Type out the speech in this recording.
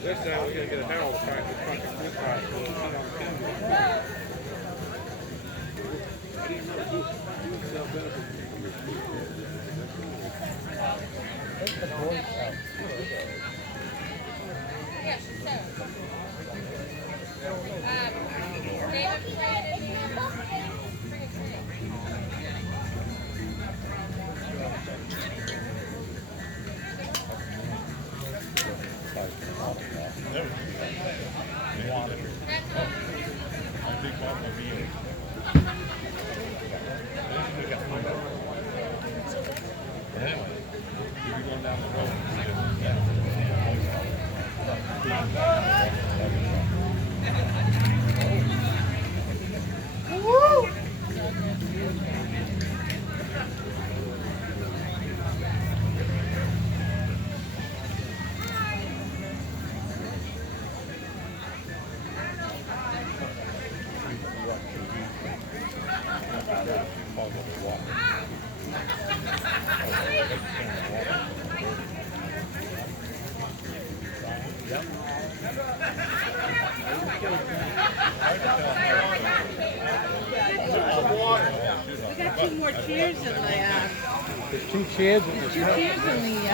This time we're going to get a Harold track to fucking this ride. So it's not on camera. I didn't know who's self-benefit. Yes, sir. David Anyway, if you're going down the road, We got two more chairs in the, there's two chairs in this two chairs in the,